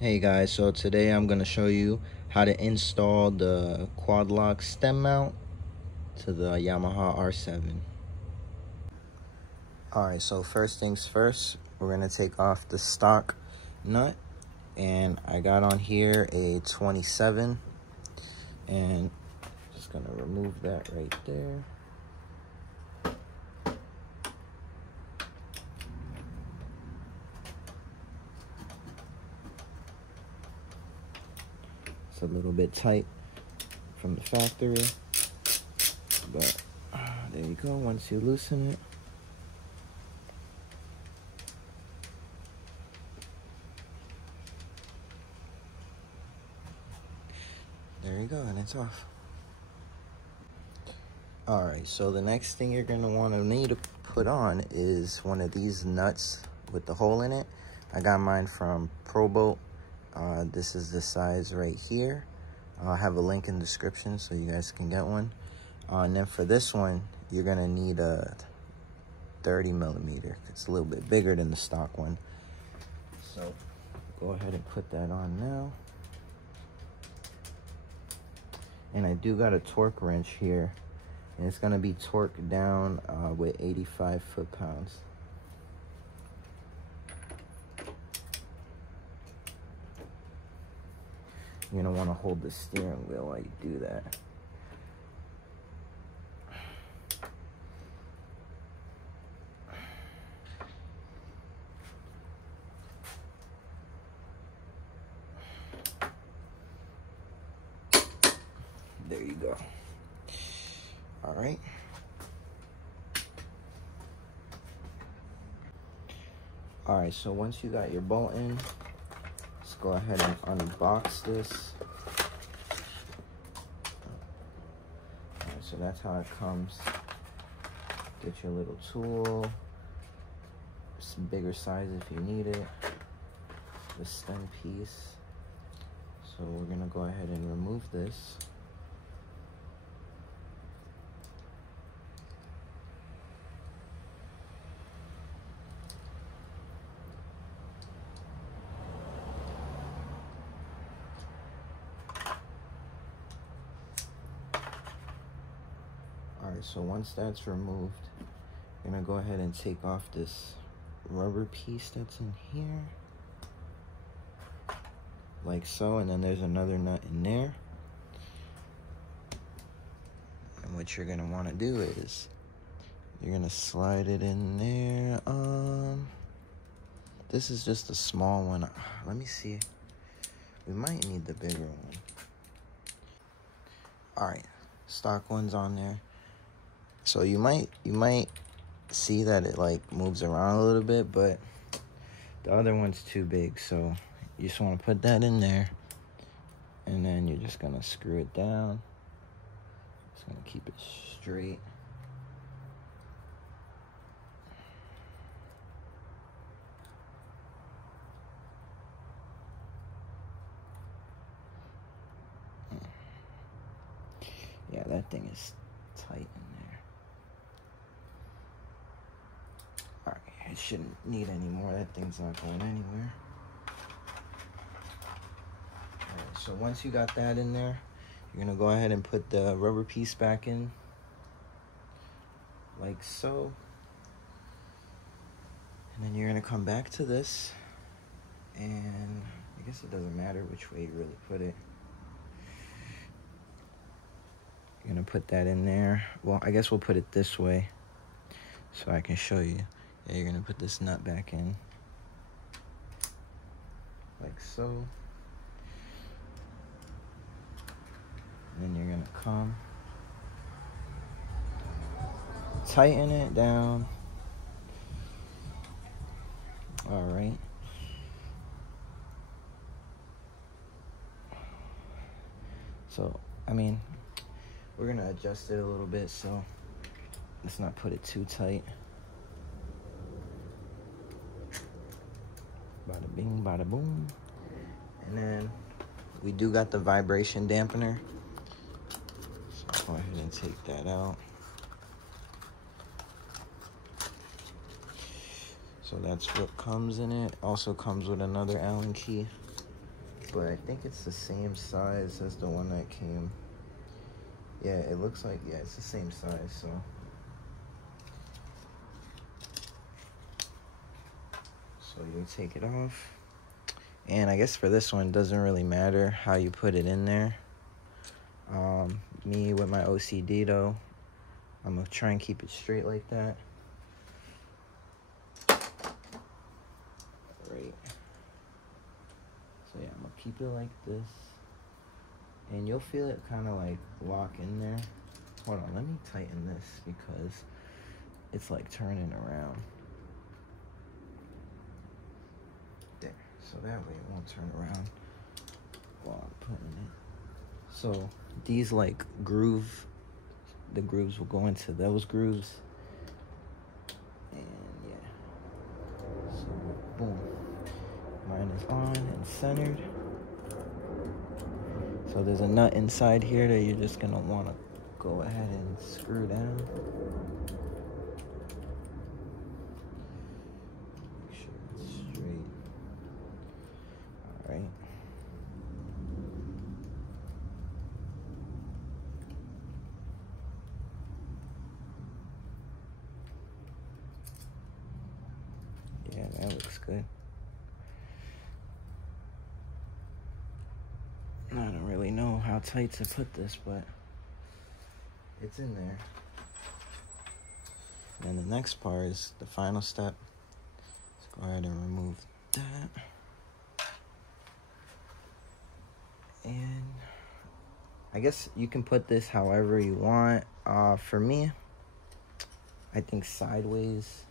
Hey guys, so today I'm going to show you how to install the quad lock stem mount to the Yamaha R7. Alright, so first things first, we're going to take off the stock nut, and I got on here a 27, and just going to remove that right there. It's a little bit tight from the factory, but there you go. Once you loosen it, there you go, and it's off. Alright, so the next thing you're going to want to need to put on is one of these nuts with the hole in it. I got mine from ProBolt. This is the size right here. I'll have a link in the description so you guys can get one. And then for this one, you're going to need a 30 millimeter. It's a little bit bigger than the stock one. So go ahead and put that on now. And I do got a torque wrench here, and it's going to be torqued down with 85 foot-pounds. You're going to want to hold the steering wheel while you do that. There you go. All right. All right, so once you got your bolt in, let's go ahead and unbox this. All right, so that's how it comes. Get your little tool, some bigger size if you need it, the stem piece. So we're gonna go ahead and remove this. Alright, so once that's removed, I'm gonna go ahead and take off this rubber piece that's in here, like so, and then there's another nut in there. And what you're gonna want to do is you're gonna slide it in there. This is just a small one. Let me see. We might need the bigger one. Alright, stock one's on there. So you might see that it like moves around a little bit, but the other one's too big. So you just want to put that in there, and then you're just gonna screw it down. Just gonna keep it straight. Yeah, that thing is tight in there. Alright, it shouldn't need any more. That thing's not going anywhere. Alright, so once you got that in there, you're gonna go ahead and put the rubber piece back in, like so. And then you're gonna come back to this, and I guess it doesn't matter which way you really put it. You're gonna put that in there. Well, I guess we'll put it this way so I can show you. Yeah, you're gonna put this nut back in, like so. And then you're gonna come, tighten it down. All right. So, I mean, we're gonna adjust it a little bit, so let's not put it too tight. Bada bing, bada boom. And then we do got the vibration dampener. So I'll go ahead and take that out. So that's what comes in it. Also comes with another Allen key. but I think it's the same size as the one that came. Yeah, it looks like, yeah, it's the same size, so. So you take it off. And I guess for this one, it doesn't really matter how you put it in there. Me with my OCD though, I'm gonna try and keep it straight like that. Right. So yeah, I'm gonna keep it like this. And you'll feel it kind of like lock in there. Hold on, let me tighten this because it's like turning around. There, so that way it won't turn around while I'm putting it. So these like the grooves will go into those grooves. And yeah, so boom. Mine is on and centered. So there's a nut inside here that you're just gonna wanna go ahead and screw down. Make sure it's straight. All right. Yeah, that looks good. I don't really know how tight to put this, but it's in there. And the next part is the final step. Let's go ahead and remove that. And I guess you can put this however you want. For me, I think sideways.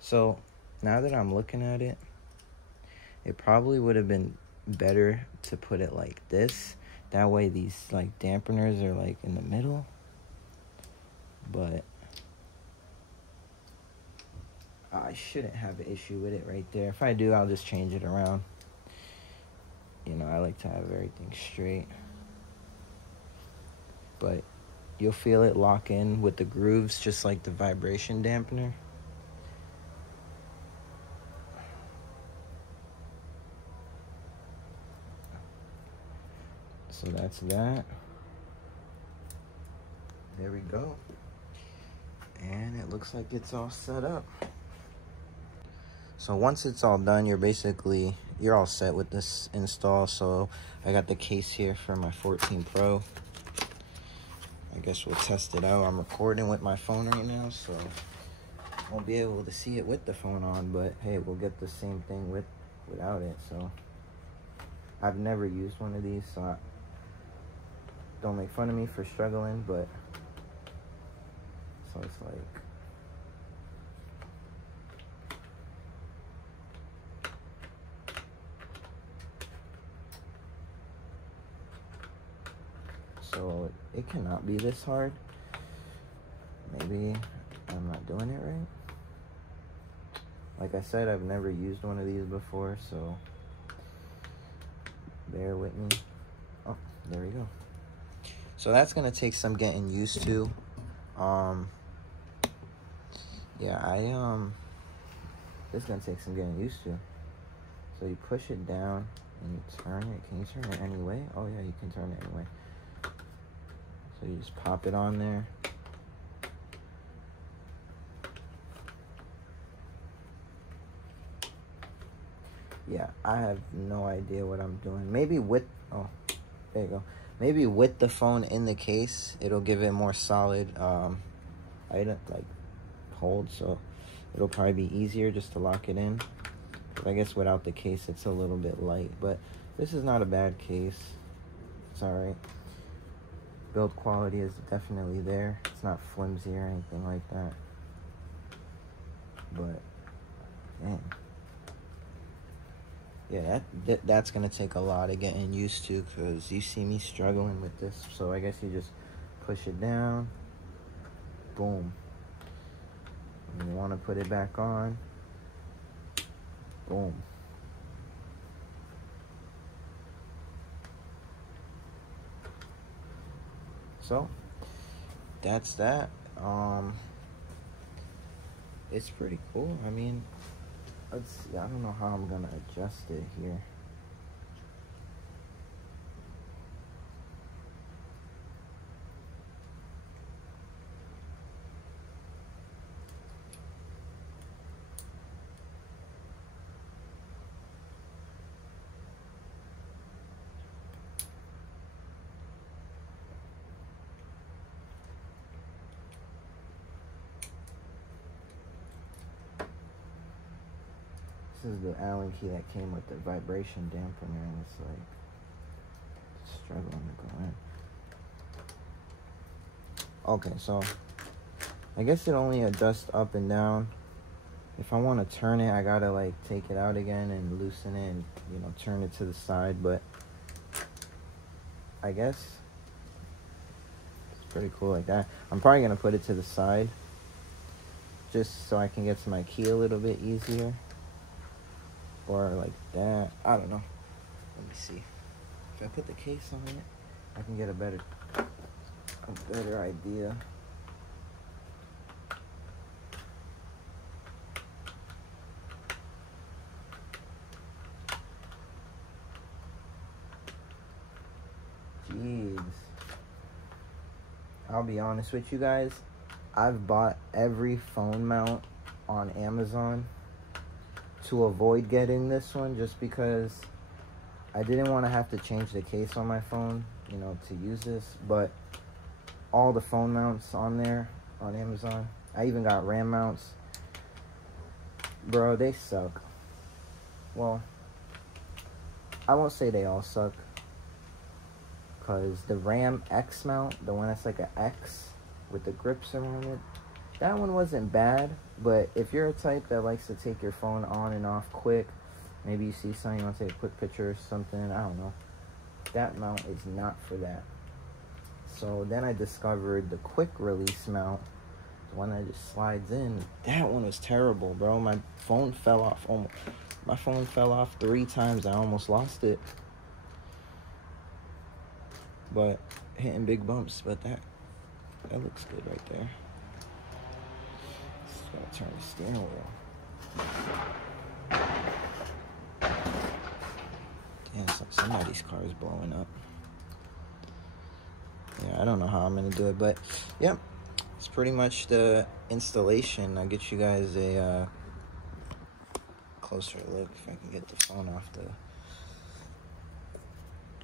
So now that I'm looking at it, it probably would have been better to put it like this. That way these like dampeners are like in the middle. But I shouldn't have an issue with it right there. If I do, I'll just change it around. You know, I like to have everything straight. But you'll feel it lock in with the grooves, just like the vibration dampener. So that's that. There we go. And it looks like it's all set up. So once it's all done, you're all set with this install. So I got the case here for my 14 Pro. I guess we'll test it out. I'm recording with my phone right now, so I won't be able to see it with the phone on, but hey, we'll get the same thing without it. So I've never used one of these, so don't make fun of me for struggling, but so it's like, so it cannot be this hard. Maybe I'm not doing it right. Like I said, I've never used one of these before, so bear with me. Oh, there we go. So that's gonna take some getting used to. Yeah, it's gonna take some getting used to. So you push it down and you turn it. Can you turn it any way? Oh yeah, you can turn it any way. So you just pop it on there. Yeah, I have no idea what I'm doing. Maybe with, oh, there you go. Maybe with the phone in the case, it'll give it more solid item, like hold, so it'll probably be easier just to lock it in. But I guess without the case, it's a little bit light, but this is not a bad case. It's all right. Build quality is definitely there. It's not flimsy or anything like that. But, man. Yeah, that's gonna take a lot of getting used to, because you see me struggling with this. So I guess you just push it down, boom. And you want to put it back on, boom. So that's that. It's pretty cool. I mean, let's see. I don't know how I'm gonna adjust it here. This is the Allen key that came with the vibration dampener, and it's like struggling to go in. Okay, so I guess it only adjusts up and down. If I want to turn it, I gotta like take it out again and loosen it and, you know, turn it to the side. But I guess it's pretty cool like that. I'm probably gonna put it to the side just so I can get to my key a little bit easier. Or like that. I don't know. Let me see. If I put the case on it, I can get a better idea. Jeez. I'll be honest with you guys. I've bought every phone mount on Amazon to avoid getting this one, just because I didn't want to have to change the case on my phone, you know, to use this. But all the phone mounts on there on Amazon, I even got RAM mounts, bro, they suck. Well, I won't say they all suck, because the RAM X mount, the one that's like an X with the grips around it, that one wasn't bad. But if you're a type that likes to take your phone on and off quick, maybe you see something, you want to take a quick picture or something, I don't know, that mount is not for that. So then I discovered the quick release mount, the one that just slides in. That one was terrible, bro. My phone fell off. My phone fell off 3 times. I almost lost it. But hitting big bumps. But that looks good right there. Just gotta turn the steering wheel. Damn, somebody's car is blowing up. Yeah, I don't know how I'm gonna do it, but yep, it's pretty much the installation. I'll get you guys a closer look if I can get the phone off the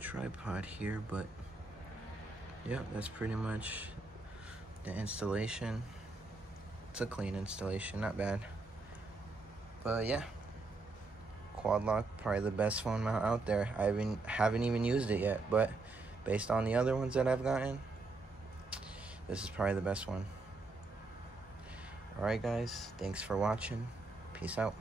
tripod here. But yep, that's pretty much the installation. It's a clean installation, not bad. But yeah, quad lock, probably the best phone mount out there. I haven't even used it yet, but based on the other ones that I've gotten, this is probably the best one. Alright guys, thanks for watching. Peace out.